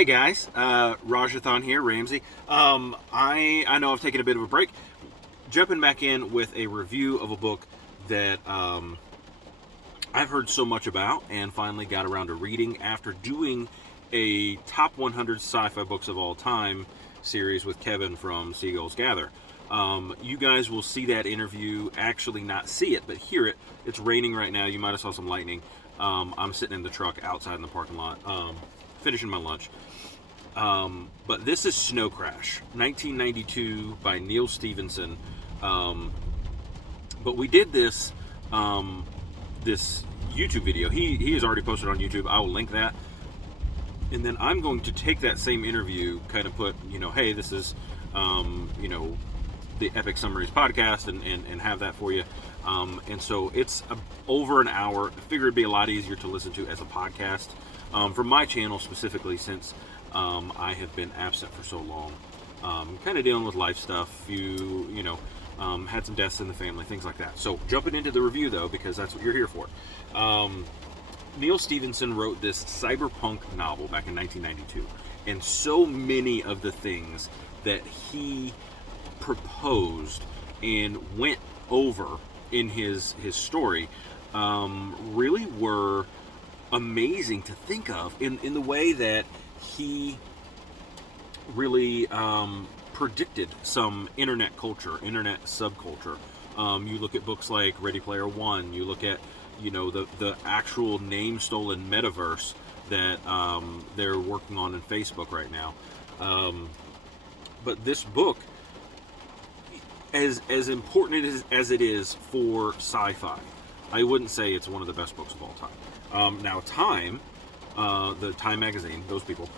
Hey guys, rajathon here, Ramsey. I know I've taken a bit of a break. Jumping back in with a review of a book that I've heard so much about and finally got around to reading after doing a top 100 sci-fi books of all time series with Kevin from Seagulls Gather. You guys will see that interview, actually not see it, but hear it. It's raining right now. You might have saw some lightning. I'm sitting in the truck outside in the parking lot, finishing my lunch. But this is Snowcrash, 1992 by Neil Stephenson. But we did this this YouTube video. He has already posted on YouTube. I will link that. And then I'm going to take that same interview, kind of put, hey, this is, the Epic Summaries podcast and have that for you. And so it's over an hour. I figured it'd be a lot easier to listen to as a podcast from my channel specifically, since I have been absent for so long. Kind of dealing with life stuff. Had some deaths in the family, things like that. So jumping into the review, though, because that's what you're here for. Neil Stephenson wrote this cyberpunk novel back in 1992, and so many of the things that he proposed and went over in his story really were amazing to think of in the way that he really predicted some internet culture, internet subculture. You look at books like Ready Player One. You look at the actual name-stolen Metaverse that they're working on in Facebook right now. But this book, as important as it is for sci-fi, I wouldn't say it's one of the best books of all time. Now, Time, the Time magazine, those people,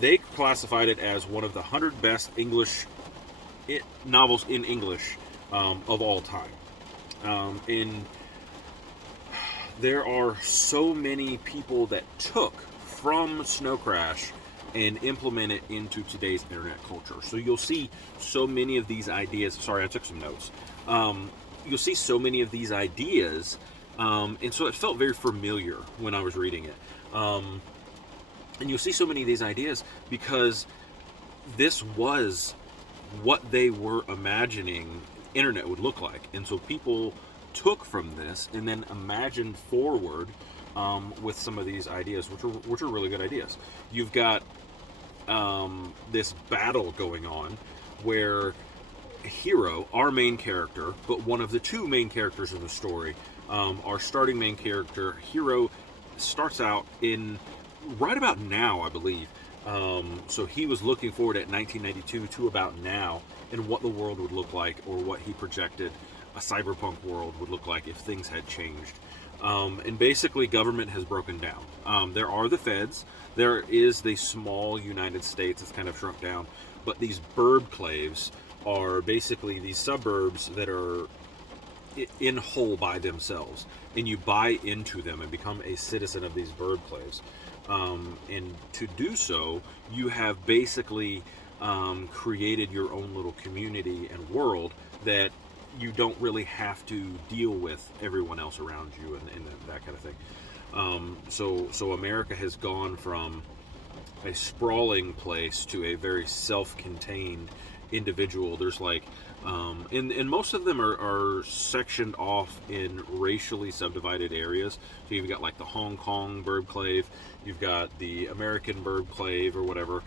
they classified it as one of the 100 best English novels in English of all time. And there are so many people that took from Snowcrash and implement it into today's internet culture. So you'll see so many of these ideas. Sorry, I took some notes. You'll see so many of these ideas, and so it felt very familiar when I was reading it. And you'll see so many of these ideas because this was what they were imagining internet would look like. And so people took from this and then imagined forward with some of these ideas, which are really good ideas. You've got this battle going on where Hero, our main character, but one of the two main characters of the story, our starting main character, Hero, starts out in right about now, I believe. So he was looking forward at 1992 to about now and what the world would look like, or what he projected a cyberpunk world would look like if things had changed. And basically, government has broken down. There are the feds. There is the small United States that's kind of shrunk down. But these burbclaves are basically these suburbs that are in whole by themselves. And you buy into them and become a citizen of these burbclaves. And to do so, you have basically created your own little community and world that you don't really have to deal with everyone else around you and that kind of thing. So America has gone from a sprawling place to a very self-contained individual. There's like, and most of them are sectioned off in racially subdivided areas. So you've got like the Hong Kong burbclave, you've got the American burbclave or whatever.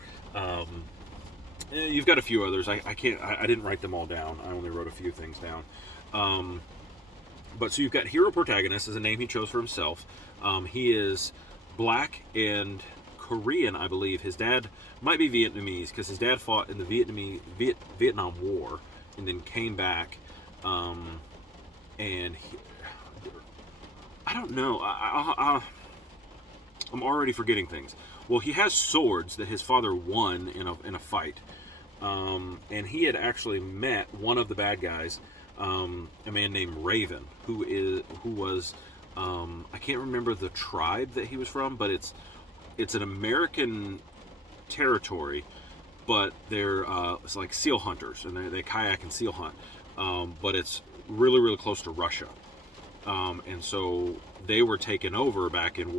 You've got a few others. I didn't write them all down. I only wrote a few things down. But so you've got Hero Protagonist is a name he chose for himself. He is black and Korean, I believe. His dad might be Vietnamese because his dad fought in the Vietnam War and then came back. And I don't know. I'm already forgetting things. Well, he has swords that his father won in a fight. And he had actually met one of the bad guys, a man named Raven, who was I can't remember the tribe that he was from, but it's an American territory, but they're it's like seal hunters, and they kayak and seal hunt, but it's really, really close to Russia. And so they were taken over back in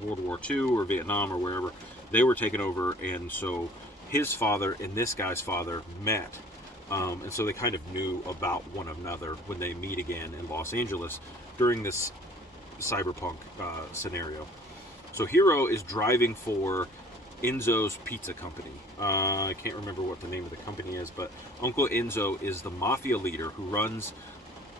World War II or Vietnam or wherever. they were taken over, and so his father and this guy's father met, and so they kind of knew about one another when they meet again in Los Angeles during this cyberpunk scenario. So Hiro is driving for Enzo's pizza company. I can't remember what the name of the company is, but Uncle Enzo is the mafia leader who runs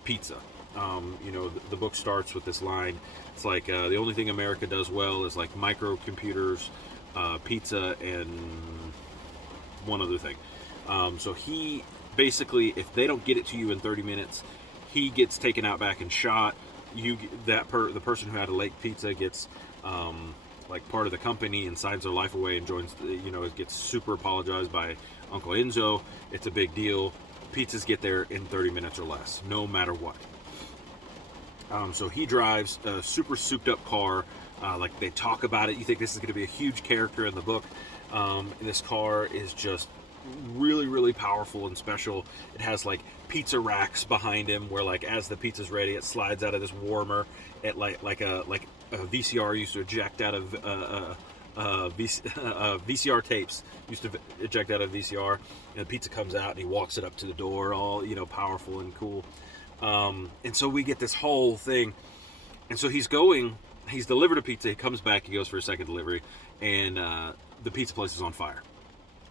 pizza. The book starts with this line. It's like the only thing America does well is like microcomputers, pizza, and one other thing. So he basically, if they don't get it to you in 30 minutes, he gets taken out back and shot. The person who had a late pizza gets like part of the company and signs their life away and joins. It gets super apologized by Uncle Enzo. It's a big deal. Pizzas get there in 30 minutes or less, no matter what. So he drives a super souped up car. Like they talk about it. You think this is going to be a huge character in the book. This car is just really, really powerful and special. It has like pizza racks behind him where like as the pizza's ready, it slides out of this warmer at like a VCR used to eject out of VCR tapes used to eject out of VCR, and the pizza comes out and he walks it up to the door, all powerful and cool. And so we get this whole thing, and so he's delivered a pizza. He comes back, he goes for a second delivery, and the pizza place is on fire.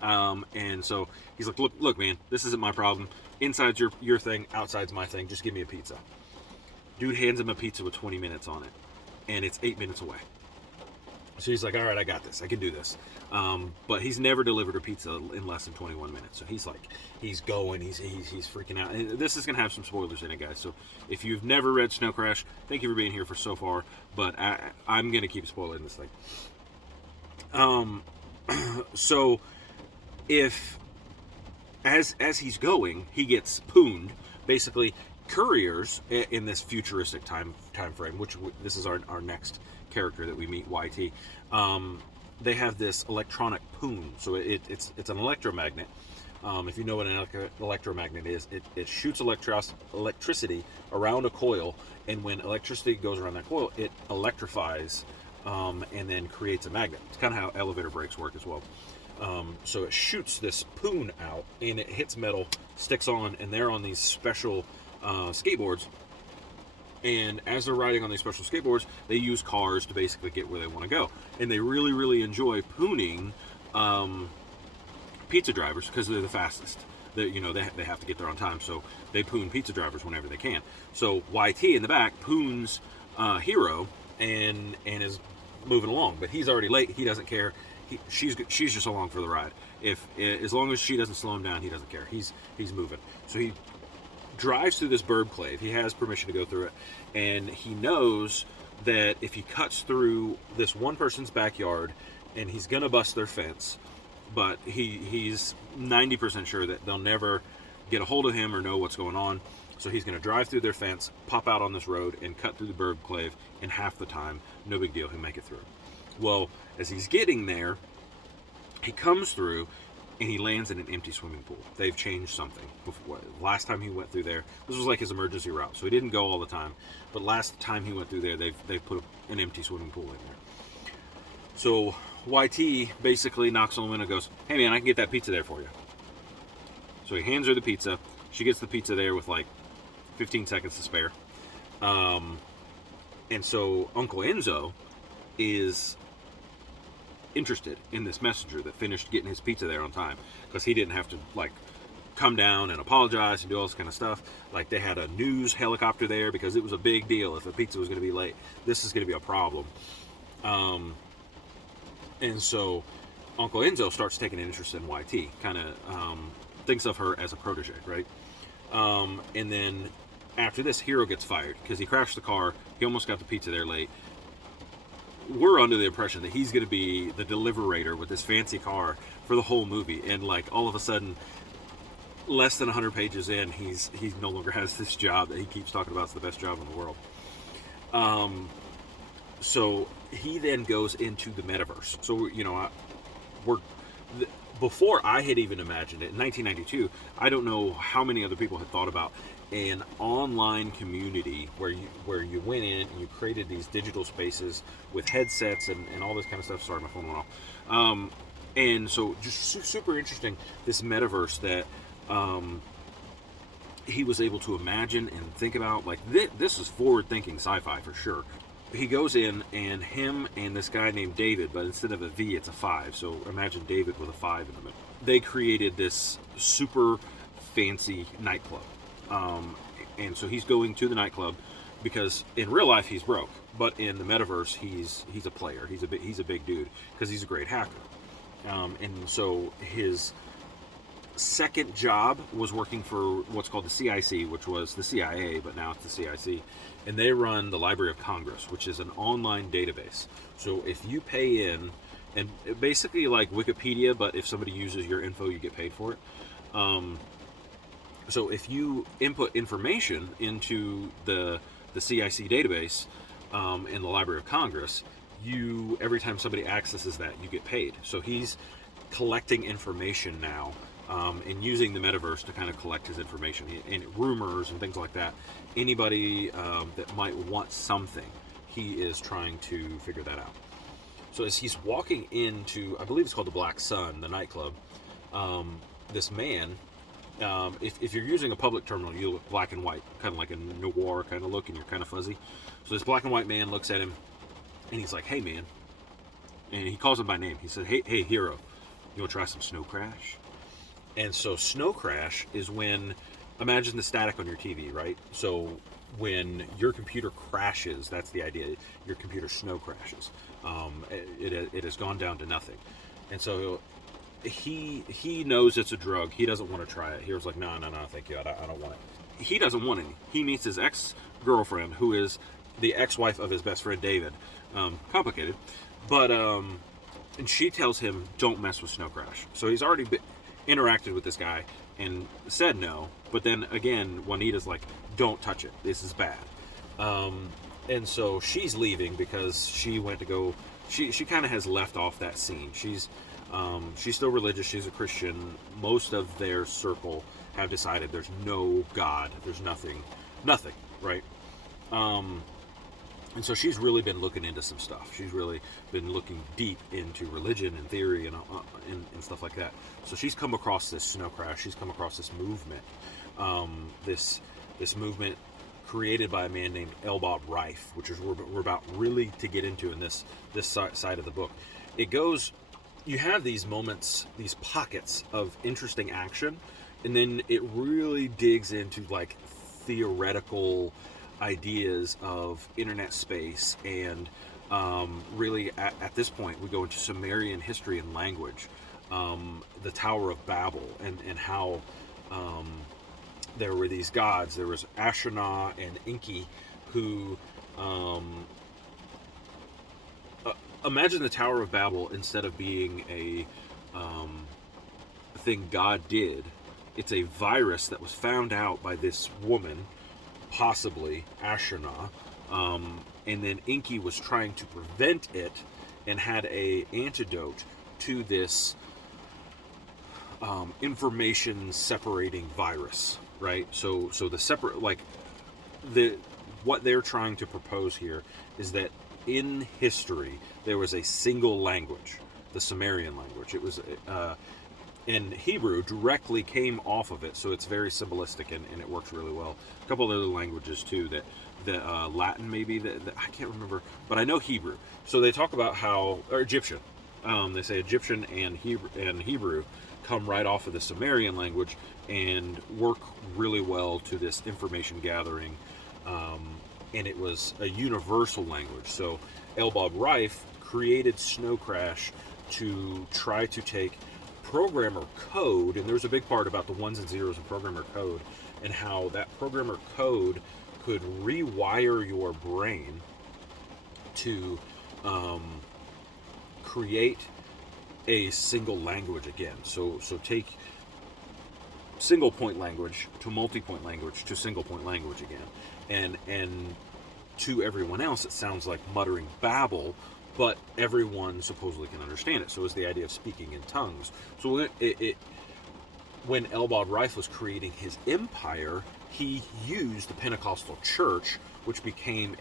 And so he's like, look, man, this isn't my problem. Inside's your thing, outside's my thing. Just give me a pizza. Dude hands him a pizza with 20 minutes on it, and it's 8 minutes away. So he's like, all right, I got this. I can do this. But he's never delivered a pizza in less than 21 minutes. So he's going, he's freaking out. And this is going to have some spoilers in it, guys. So if you've never read Snowcrash, thank you for being here for so far. But I'm going to keep spoiling this thing. So if as he's going, he gets pooned. Basically, couriers in this futuristic time frame, which this is our next character that we meet, YT. They have this electronic poon. So it's an electromagnet. If you know what an electromagnet is, it shoots electricity around a coil, and when electricity goes around that coil, it electrifies and then creates a magnet. It's kind of how elevator brakes work as well. So it shoots this poon out, and it hits metal, sticks on, and they're on these special skateboards. And as they're riding on these special skateboards, they use cars to basically get where they want to go. And they really, really enjoy pooning pizza drivers because they're the fastest. They have to get there on time, so they poon pizza drivers whenever they can. So YT in the back poons Hiro and is moving along, but he's already late. He doesn't care. She's just along for the ride. As long as she doesn't slow him down, he doesn't care. He's moving. So he drives through this burbclave. He has permission to go through it, and he knows that if he cuts through this one person's backyard, and he's gonna bust their fence, but he's 90% sure that they'll never get a hold of him or know what's going on. So he's gonna drive through their fence, pop out on this road, and cut through the burbclave in half the time. No big deal. He'll make it through. Well, as he's getting there, he comes through and he lands in an empty swimming pool. They've changed something. Before, last time he went through there, this was like his emergency route, so he didn't go all the time. But last time he went through there, they've put an empty swimming pool in there. So YT basically knocks on the window and goes, hey man, I can get that pizza there for you. So he hands her the pizza. She gets the pizza there with like 15 seconds to spare. And so Uncle Enzo is interested in this messenger that finished getting his pizza there on time, because he didn't have to like come down and apologize and do all this kind of stuff. Like they had a news helicopter there because it was a big deal if the pizza was going to be late. This is going to be a problem. And so Uncle Enzo starts taking an interest in YT, kind of thinks of her as a protege, right? And then after this, Hiro gets fired because he crashed the car. He almost got the pizza there late. We're under the impression that he's going to be the deliverator with this fancy car for the whole movie, and like all of a sudden, less than 100 pages in, he no longer has this job that he keeps talking about is the best job in the world. So he then goes into the metaverse. So before I had even imagined it in 1992, I don't know how many other people had thought about an online community where you went in and you created these digital spaces with headsets and all this kind of stuff. Sorry, my phone went off. And so just super interesting, this metaverse that he was able to imagine and think about. Like, this is forward-thinking sci-fi for sure. He goes in, and him and this guy named David, but instead of a V, it's a 5. So imagine David with a 5 in the middle. They created this super fancy nightclub. And so he's going to the nightclub because in real life he's broke, but in the metaverse he's a player. He's a big dude because he's a great hacker. And so his second job was working for what's called the CIC, which was the CIA, but now it's the CIC. And they run the Library of Congress, which is an online database. So if you pay in, and basically like Wikipedia, but if somebody uses your info, you get paid for it. So if you input information into the CIC database in the Library of Congress, every time somebody accesses that, you get paid. So he's collecting information now and using the metaverse to kind of collect his information and rumors and things like that. Anybody that might want something, he is trying to figure that out. So as he's walking into, I believe it's called the Black Sun, the nightclub, this man, if you're using a public terminal, you look black and white, kind of like a noir kind of look, and you're kind of fuzzy. So this black and white man looks at him, and he's like, "Hey, man," and he calls him by name. He said, "Hey, hero, you want to try some Snowcrash?" And so Snowcrash is when, imagine the static on your TV, right? So when your computer crashes, that's the idea. Your computer snow crashes. It has gone down to nothing, and so he knows it's a drug. He doesn't want to try it. He was like, no, thank you. I don't want it. He doesn't want any. He meets his ex-girlfriend, who is the ex-wife of his best friend David. Complicated, but and she tells him, don't mess with Snowcrash. So he's already interacted with this guy and said no, but then again Juanita's like, don't touch it, this is bad. And so she's leaving because she went to go, she kind of has left off that scene. She's still religious, she's a Christian. Most of their circle have decided there's no God, there's nothing, right? And so she's really been looking into some stuff. She's really been looking deep into religion and theory and stuff like that. So she's come across this Snowcrash. She's come across this movement. This movement created by a man named L. Bob Reif, which is we're about really to get into in this side of the book. It goes, you have these moments, these pockets of interesting action, and then it really digs into like theoretical ideas of internet space, and really at this point we go into Sumerian history and language, the Tower of Babel, and how there were these gods. There was Asherna and Enki, who imagine the Tower of Babel, instead of being a thing God did, it's a virus that was found out by this woman, possibly Asherna, and then Enki was trying to prevent it and had a antidote to this information separating virus, right? So the separate, like, what they're trying to propose here is that in history there was a single language, the Sumerian language. It was and Hebrew directly came off of it, so it's very symbolistic and it works really well. A couple of other languages too, that Latin maybe, that I can't remember, but I know Hebrew. So they talk about how, or Egyptian, they say Egyptian and Hebrew come right off of the Sumerian language and work really well to this information gathering, and it was a universal language. So L. Bob Reif created Snowcrash to try to take programmer code, and there's a big part about the ones and zeros of programmer code, and how that programmer code could rewire your brain to create a single language again. So take single point language to multi-point language to single point language again, and to everyone else it sounds like muttering babble, but everyone supposedly can understand it. So it's the idea of speaking in tongues. So when L. Bob Rife was creating his empire, he used the Pentecostal church, which became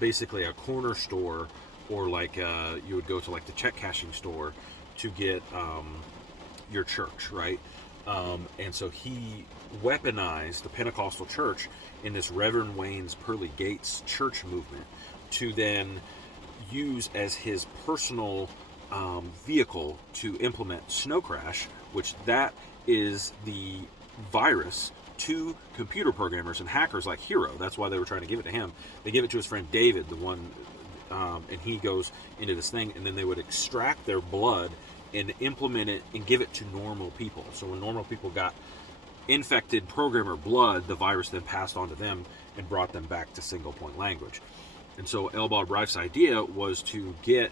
basically a corner store, or like you would go to like the check cashing store to get your church, right? And so he weaponized the Pentecostal church in this Reverend Wayne's Pearly Gates church movement to then use as his personal vehicle to implement Snowcrash, which that is the virus to computer programmers and hackers like Hero. That's why they were trying to give it to him. They give it to his friend David, the one, and he goes into this thing, and then they would extract their blood and implement it and give it to normal people. So when normal people got infected programmer blood, the virus then passed on to them and brought them back to single point language. And so L. Bob Rife's idea was to get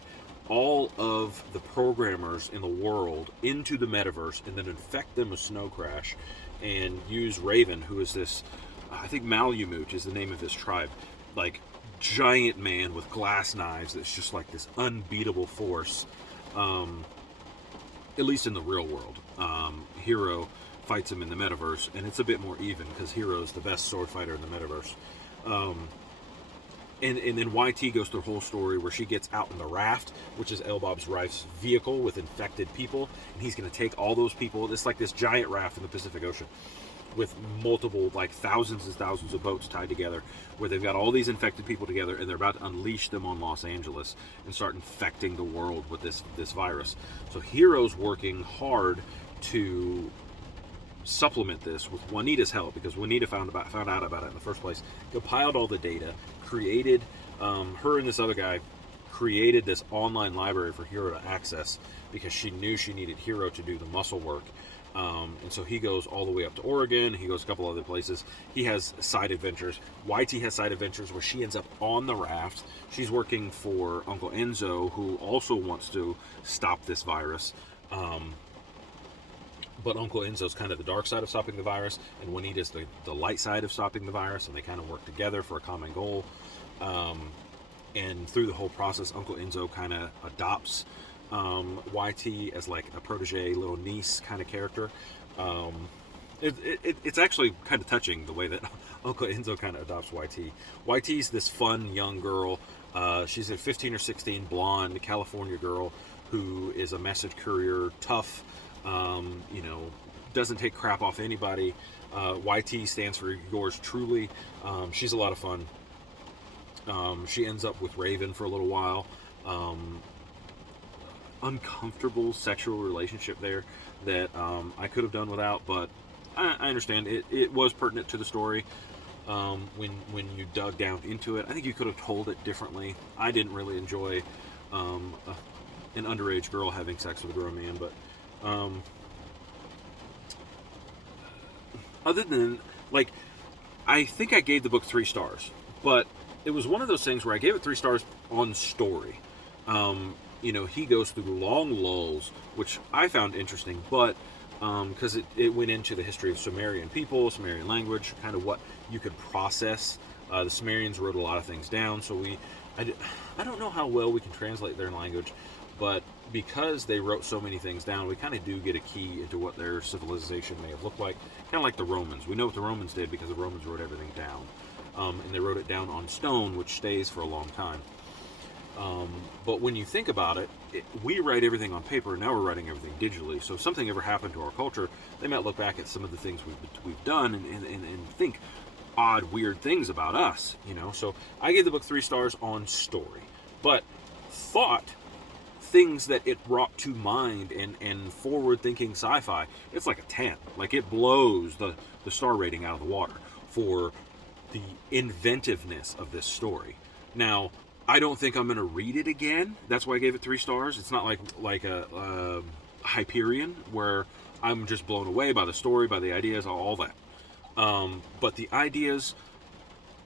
all of the programmers in the world into the metaverse and then infect them with Snowcrash and use Raven, who is this, I think Malamute is the name of his tribe, like giant man with glass knives that's just like this unbeatable force, at least in the real world. Hero fights him in the metaverse, and it's a bit more even because Hero's the best sword fighter in the metaverse. And then YT goes through a whole story where she gets out in the raft, which is L. Bob Rife's vehicle with infected people, and he's going to take all those people. It's like this giant raft in the Pacific Ocean with multiple, like thousands and thousands of boats tied together, where they've got all these infected people together, and they're about to unleash them on Los Angeles and start infecting the world with this virus. So Hero's working hard to supplement this with Juanita's help, because Juanita found out about it in the first place, compiled all the data, created, her and this other guy created this online library for Hero to access, because she knew she needed Hero to do the muscle work. And so he goes all the way up to Oregon. He goes a couple other places. He has side adventures. YT has side adventures where she ends up on the raft. She's working for Uncle Enzo, who also wants to stop this virus. But Uncle Enzo's kind of the dark side of stopping the virus, and Juanita's the light side of stopping the virus, and they kind of work together for a common goal. And through the whole process, Uncle Enzo kind of adopts YT as like a protege, little niece kind of character. It's actually kind of touching the way that Uncle Enzo kind of adopts YT. YT's this fun young girl. She's a 15 or 16 blonde California girl who is a message courier, tough, doesn't take crap off anybody. YT stands for yours truly. She's a lot of fun. She ends up with Raven for a little while. Uncomfortable sexual relationship there that I could have done without, but I understand it was pertinent to the story. When you dug down into it, I think you could have told it differently. I didn't really enjoy an underage girl having sex with a grown man, but other than, like, I think I gave the book 3 stars, but it was one of those things where I gave it 3 stars on story. He goes through long lulls, which I found interesting, but because it went into the history of Sumerian people, Sumerian language, kind of what you could process. The Sumerians wrote a lot of things down, so I don't know how well we can translate their language, but because they wrote so many things down, we kind of do get a key into what their civilization may have looked like, kind of like the Romans. We know what the Romans did because the Romans wrote everything down, and they wrote it down on stone, which stays for a long time. But when you think about it, we write everything on paper, and now we're writing everything digitally. So if something ever happened to our culture, they might look back at some of the things we've done and think odd, weird things about us, So I gave the book 3 stars on story, but thought, things that it brought to mind and forward-thinking sci-fi, it's like a 10. Like, it blows the star rating out of the water for the inventiveness of this story. Now, I don't think I'm going to read it again. That's why I gave it 3 stars. It's not like a Hyperion, where I'm just blown away by the story, by the ideas, all that. But the ideas,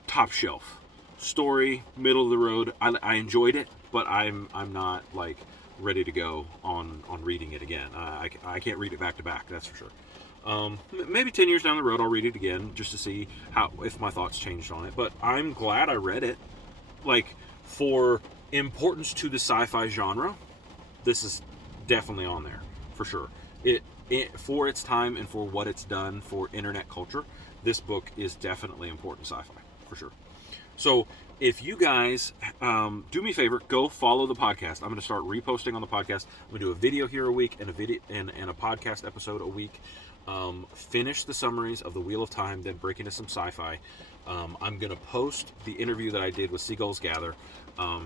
top shelf. Story, middle of the road. I enjoyed it, but I'm not like ready to go on reading it again. I can't read it back to back, that's for sure. Maybe 10 years down the road I'll read it again just to see if my thoughts changed on it. But I'm glad I read it. Like, For importance to the sci-fi genre, this is definitely on there for sure. It for its time and for what it's done for internet culture, this book is definitely important sci-fi for sure. So if you guys do me a favor, go follow the podcast. I'm going to start reposting on the podcast. I'm going to do a video here a week and a video and a podcast episode a week. Finish the summaries of the Wheel of Time, then break into some sci-fi. I'm going to post the interview that I did with Seagulls Gather.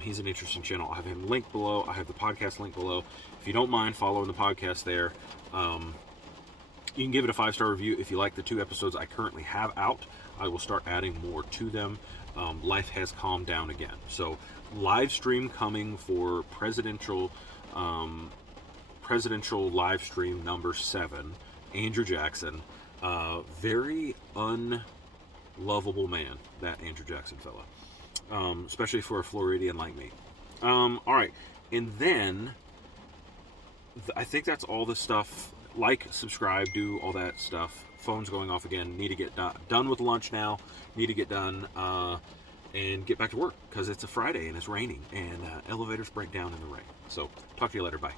He's an interesting channel. I have him linked below. I have the podcast linked below. If you don't mind following the podcast there, you can give it a 5-star review. If you like the 2 episodes I currently have out, I will start adding more to them. Life has calmed down again. So live stream coming for presidential live stream number 7. Andrew Jackson, very unlovable man, that Andrew Jackson fella, especially for a Floridian like me. All right, and then I think that's all the stuff. Like, subscribe, do all that stuff. Phone's going off again. Need to get done with lunch now. Need to get done and get back to work because it's a Friday and it's raining and elevators break down in the rain. So talk to you later. Bye.